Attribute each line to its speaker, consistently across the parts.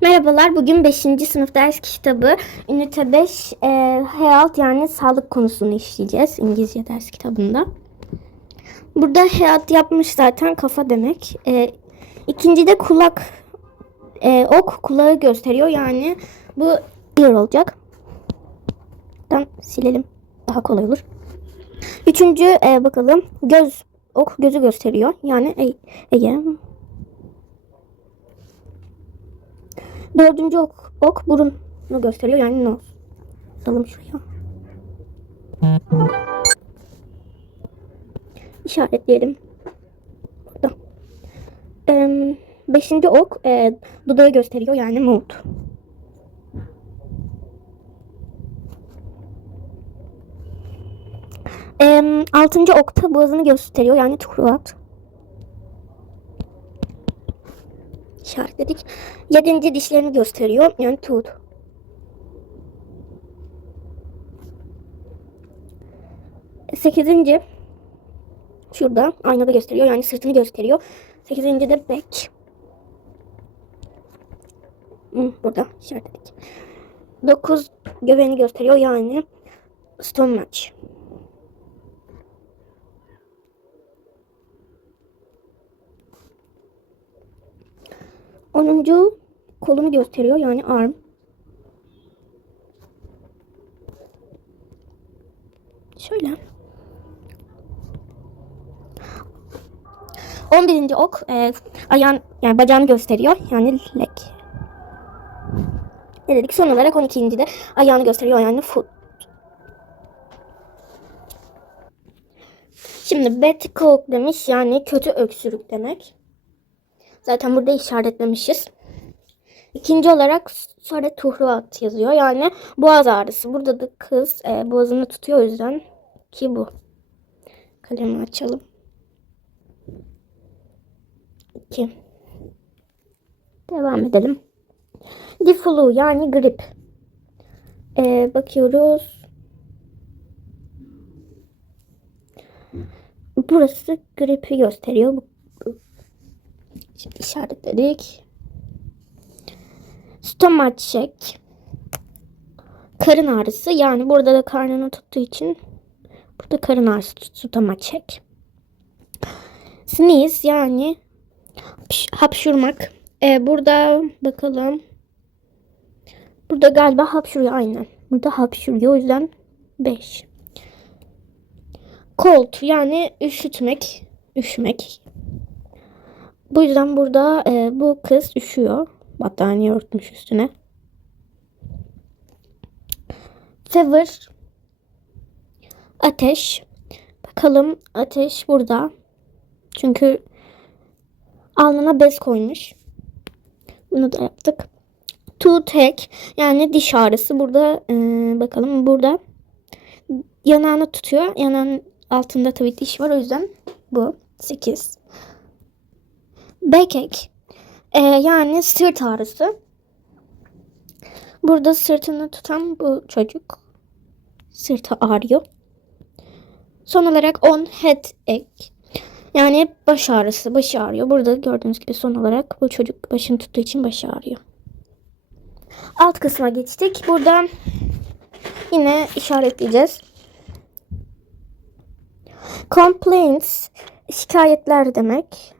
Speaker 1: Merhabalar, bugün 5. sınıf ders kitabı Ünite 5 e, Health yani sağlık konusunu işleyeceğiz İngilizce ders kitabında. Burada health yapmış zaten kafa demek. E, ikinci de kulak, e, ok kulağı gösteriyor yani bu ear olacak. Tam silelim daha kolay olur. Üçüncü e, bakalım göz, ok gözü gösteriyor yani e, Ege. Dördüncü ok, ok burunu gösteriyor yani nose. Alalım şuraya. İşaretleyelim. Burada. Ee, beşinci ok e, dudağı gösteriyor yani mouth. Ee, altıncı okta boğazını gösteriyor yani throat. işaretledik. Yedinci dişlerini gösteriyor. Yani tooth. Sekizinci şurada aynada gösteriyor. Yani sırtını gösteriyor. Sekizinci de back. Hı, burada işaretledik. Dokuz göbeğini gösteriyor. Yani stomach. 10. kolunu gösteriyor yani arm. Şöyle. 11. ok e, ayağın yani bacağını gösteriyor yani leg. Ne dedik? Son olarak 12. de ayağını gösteriyor yani foot. Şimdi bad cough demiş yani kötü öksürük demek. Zaten burada işaretlemişiz. İkinci olarak sonra tuhruat yazıyor. Yani boğaz ağrısı. Burada da kız e, boğazını tutuyor o yüzden ki bu. Kalemi açalım. İki. Devam edelim. Flu yani grip. E, bakıyoruz. Burası gripi gösteriyor. Şimdi işaretledik. Stomach check. Karın ağrısı. Yani burada da karnını tuttuğu için burada karın ağrısı stomach check. Sneeze yani hapşurmak. Ee, burada bakalım. Burada galiba hapşuruyor aynen. Burada hapşuruyor o yüzden 5. Cold yani üşütmek, üşümek. Bu yüzden burada e, bu kız üşüyor. Battaniye örtmüş üstüne. Fever. Ateş. Bakalım ateş burada. Çünkü alnına bez koymuş. Bunu da yaptık. Toothache yani diş ağrısı. Burada e, bakalım burada yanağını tutuyor. Yanağın altında tabii diş var. O yüzden bu 8. Backache e, yani sırt ağrısı. Burada sırtını tutan bu çocuk sırtı ağrıyor. Son olarak on headache yani baş ağrısı, baş ağrıyor. Burada gördüğünüz gibi son olarak bu çocuk başını tuttuğu için baş ağrıyor. Alt kısma geçtik. Burada yine işaretleyeceğiz. Complaints şikayetler demek.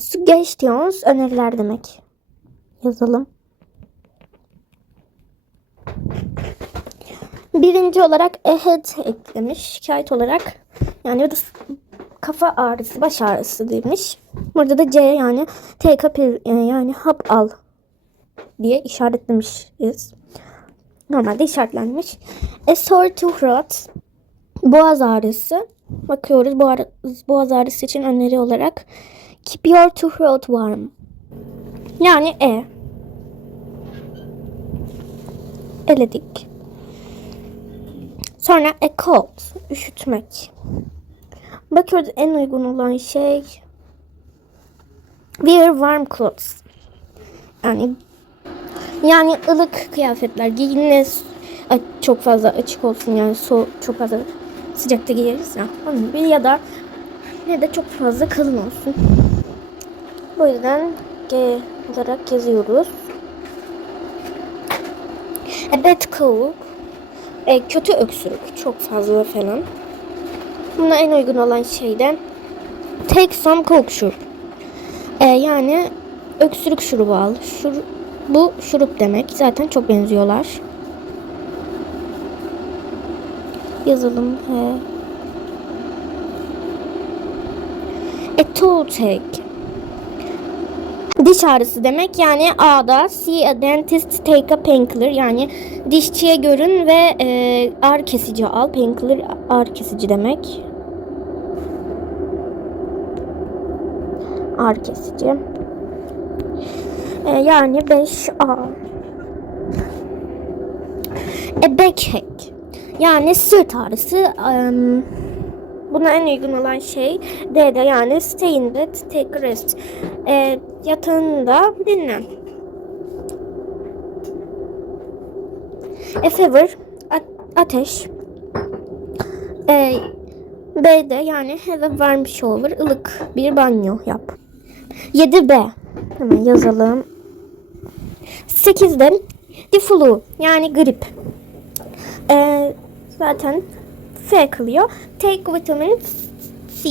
Speaker 1: Suggestions öneriler demek. Yazalım. Birinci olarak ahead eklemiş. Şikayet olarak yani burada kafa ağrısı, baş ağrısı demiş. Burada da C yani take a pill yani hap al diye işaretlemişiz. Normalde işaretlenmiş. A sore throat boğaz ağrısı. Bakıyoruz boğaz, boğaz ağrısı için öneri olarak Keep your throat warm. Yani E. Eledik. Sonra a cold. Üşütmek. Bakıyoruz en uygun olan şey wear warm clothes. Yani yani ılık kıyafetler giyinle çok fazla açık olsun yani so çok fazla sıcakta giyeriz ya. Onun ya da ne de çok fazla kalın olsun. Bu yüzden G olarak yazıyoruz. A bad cold. E, kötü öksürük. Çok fazla falan. Buna en uygun olan şey de take some coke şurup. E, yani öksürük şurubu al. Şur, bu şurup demek. Zaten çok benziyorlar. Yazalım. He. A toothache. Diş ağrısı demek yani A'da see a dentist take a painkiller yani dişçiye görün ve e, ağrı kesici al. Painkiller ağrı kesici demek. Ağrı kesici. E, yani 5A. A backache. Yani sırt ağrısı. em, buna en uygun olan şey D'de yani stay in bed, take a rest. E, yatağında dinlen. A fever, ateş. E, B'de yani have warm shower, ılık bir banyo yap. 7B. Hemen yazalım. 8'de the yani grip. Ee, zaten F kalıyor. Take vitamin C.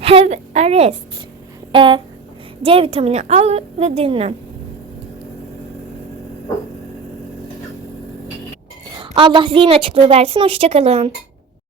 Speaker 1: Have a rest. Ee, C vitamini al ve dinlen. Allah zihin açıklığı versin. Hoşçakalın.